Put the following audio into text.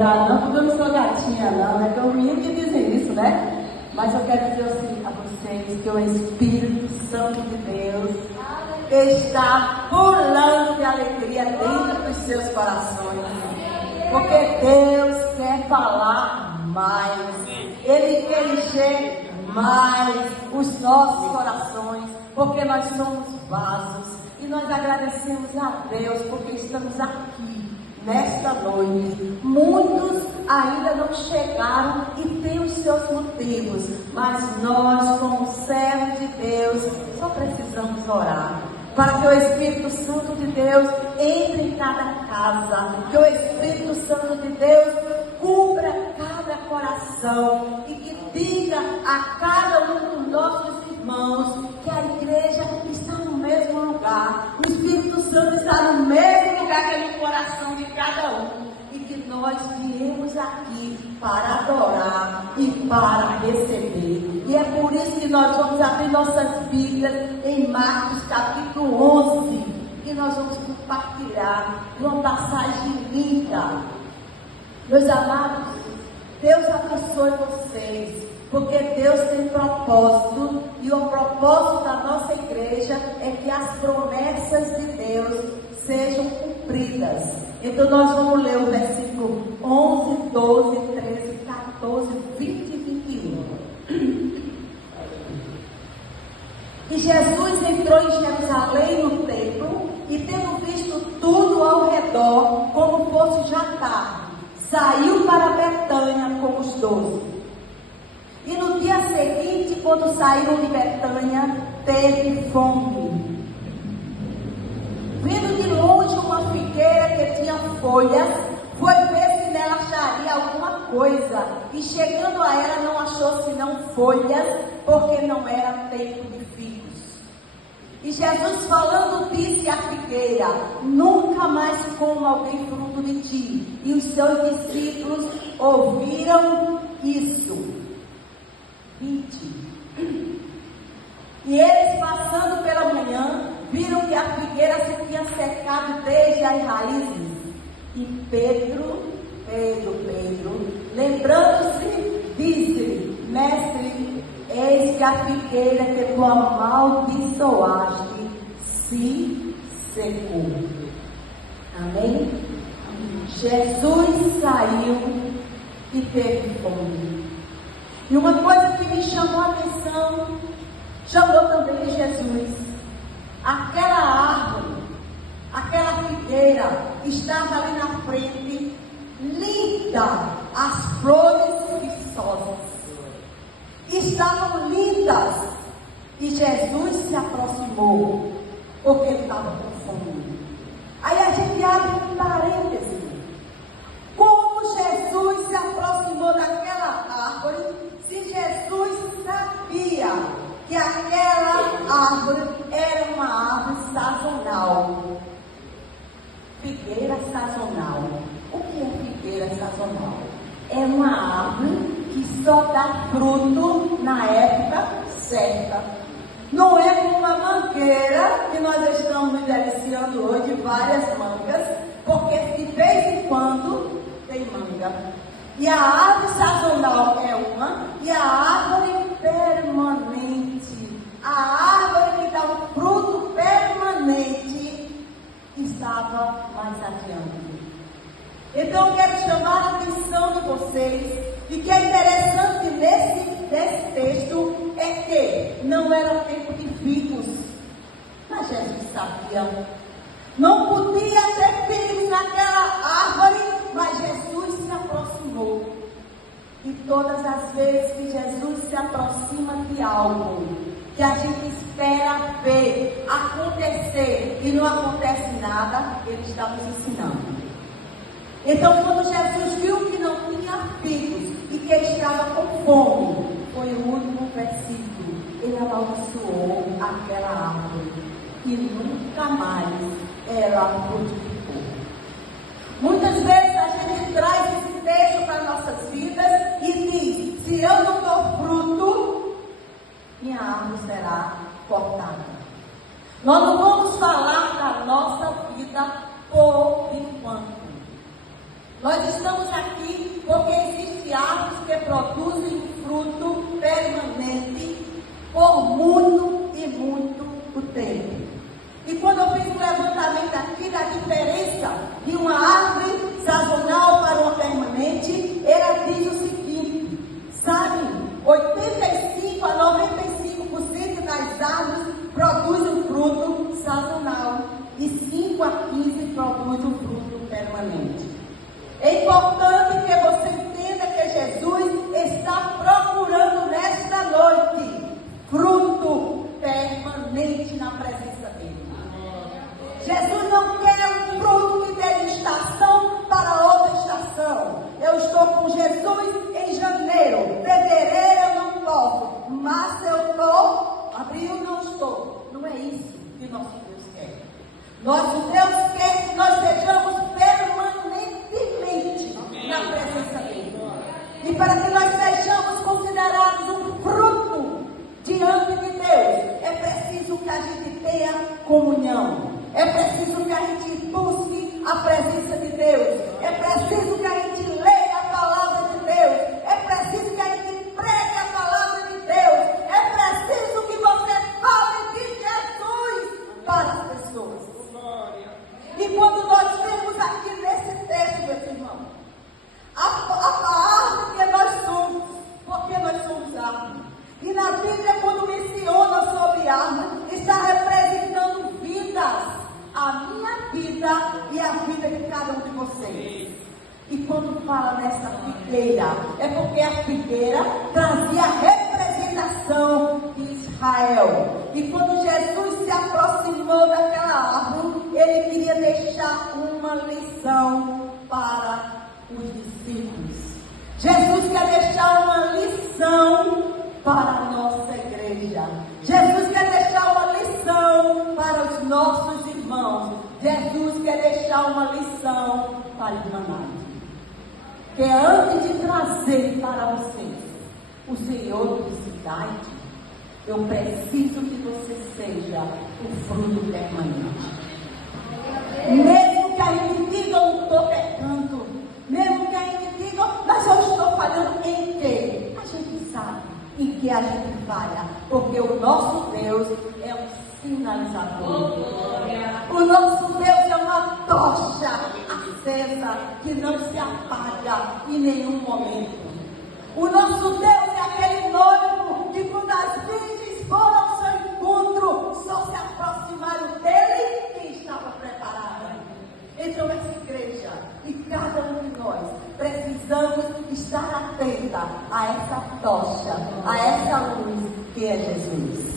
Porque eu não sou gatinha não, é que eu menino que dizem isso, né? Mas eu quero dizer assim a vocês que o Espírito Santo de Deus está pulando de alegria dentro dos seus corações. Porque Deus quer falar mais. Ele quer encher mais os nossos corações. Porque nós somos vasos. E nós agradecemos a Deus porque estamos aqui nesta noite. Muitos ainda não chegaram e têm os seus motivos. Mas nós, como servos de Deus, só precisamos orar. Para que o Espírito Santo de Deus entre em cada casa. Que o Espírito Santo de Deus cubra cada coração. E que diga a cada um dos nossos irmãos que a igreja está no mesmo lugar. O Espírito Santo está no mesmo lugar que é no coração de cada um. E que nós viemos aqui para adorar e para receber. E é por isso que nós vamos abrir nossas Bíblias em Marcos capítulo 11. E nós vamos compartilhar uma passagem linda. Meus amados, Deus abençoe vocês. Porque Deus tem propósito. E o propósito da nossa igreja é que as promessas de Deus sejam cumpridas. Então nós vamos ler o versículo 11, 12, 13, 14, 20 e 21. E Jesus entrou em Jerusalém no templo, e tendo visto tudo ao redor, como fosse já tarde, saiu para Betânia com os 12. E no dia seguinte, quando saíram de Betânia, teve fome. Vindo de longe uma figueira que tinha folhas, foi ver se nela acharia alguma coisa. E chegando a ela, não achou senão folhas, porque não era tempo de figos. E Jesus falando disse à figueira: nunca mais coma alguém fruto de ti. E os seus discípulos ouviram isso. 20. E eles, passando pela manhã, viram que a figueira se tinha secado desde as raízes. E Pedro, lembrando-se, disse: mestre, eis que a figueira que tu amaldiçoaste se secou. Amém? Jesus saiu e teve fome. E uma coisa que me chamou a atenção, chamou também Jesus. Aquela árvore, aquela figueira, estava ali na frente, linda, as flores viçosas. Estavam lindas. E Jesus se aproximou, porque ele estava com fome. Aí a gente abre um parêntese. Como Jesus se aproximou daquela árvore, se Jesus sabia que aquela árvore era uma árvore sazonal. Figueira sazonal. O que é figueira sazonal? É uma árvore que só dá fruto na época certa. Não é como uma mangueira que nós estamos nos deliciando hoje, várias mangas, porque de vez em quando tem manga. E a árvore sazonal é uma, e a árvore permanente, a árvore que dá um fruto permanente, estava mais adiante. Então eu quero chamar a atenção de vocês, e que é interessante nesse texto é que não era tempo de figos, mas Jesus sabia. Não podia ter figos naquela árvore, mas Jesus se aproximou. E todas as vezes que Jesus se aproxima de algo que a gente espera ver acontecer e não acontece nada, ele está nos ensinando. Então, quando Jesus viu que não tinha figos e que ele estava com fome, foi o último versículo. Ele amaldiçoou aquela árvore e nunca mais ela frutificou. Muitas vezes a gente traz esse texto para nossas vidas e diz: se eu não dou fruto, minha árvore será cortada. Nós não vamos falar da nossa vida por enquanto. Nós estamos aqui produzem fruto permanente por muito e muito tempo. E quando eu fiz um levantamento aqui da diferença de uma árvore sazonal para uma permanente, ela diz o seguinte, sabe, 85 a 95% das árvores produzem um fruto sazonal e 5 a 15% produzem um fruto permanente. É importante que você entenda que Jesus está procurando nesta noite fruto permanente na presença dele. Jesus não quer um fruto que dê de estação para outra estação. Eu estou com Jesus em janeiro, fevereiro eu não posso, março eu estou, abril eu não estou. Não é isso que nosso Deus quer. Nosso Deus quer que nós sejamos permanentemente na presença dele. E para que nós sejamos considerados um fruto diante de Deus, é preciso que a gente tenha comunhão. É preciso que a gente busque a presença de Deus. É preciso que a gente leia a palavra de Deus. É preciso que a gente pregue a palavra de Deus. É preciso que você fale de Jesus para as pessoas. E quando nós temos aqui nesse texto, meus irmãos, a árvore que nós somos, porque nós somos árvores. E na Bíblia, quando menciona sobre árvore, está representando vidas. A minha vida e a vida de cada um de vocês. E quando fala nessa figueira, é porque a figueira trazia a representação de Israel. E quando Jesus se aproximou daquela árvore, ele queria deixar uma lição para os discípulos. Jesus quer deixar uma lição para a nossa igreja. Jesus quer deixar uma lição para os nossos irmãos. Jesus quer deixar uma lição para a Irmandade. Que antes de trazer para vocês o Senhor de cidade, eu preciso que você seja o fruto permanente. Mesmo que a gente diga, eu não estou pecando. Mesmo que a gente diga, mas eu estou falhando em quê? A gente sabe em que a gente falha, porque o nosso Deus é um sinalizador. O nosso Deus é uma tocha acesa que não se apaga em nenhum momento. O nosso Deus é aquele noivo que quando as virgens foram ao seu encontro, só se aproximaram dele que estava preparada. Então essa igreja e cada um de nós precisamos estar atenta a essa tocha, a essa luz que é Jesus.